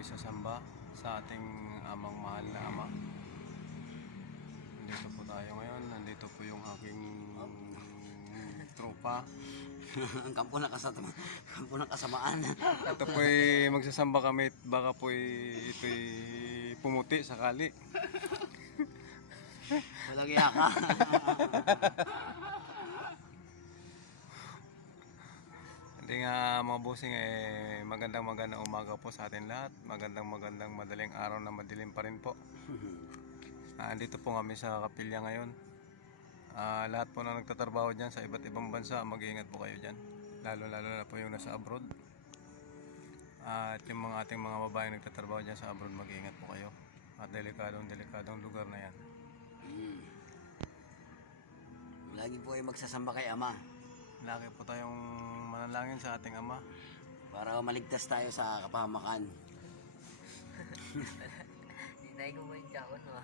po'y sasamba sa ating amang mahal na ama. Nandito po tayo ngayon. Nandito po yung aking tropa. Ang kampo ng kasamaan. Ito po'y magsasamba kami. Baka po'y ito'y pumuti sakali. Walang iya ka. Hindi nga mga bossing, magandang umaga po sa atin lahat. Magandang madaling araw na madilim pa rin po. Andito po kami sa kapilya ngayon. Lahat po na nagtatrabaho dyan sa iba't ibang bansa, mag-iingat po kayo dyan. Lalo na po yung nasa abroad. At yung mga ating mga babae nagtatrabaho dyan sa abroad, mag-iingat po kayo. At delikadong lugar na yan. Lagi po ay magsasamba kay Ama Lagi po tayong manalangin sa ating ama para maligtas tayo sa kapahamakan. Hinay ko mo yung jakon mo.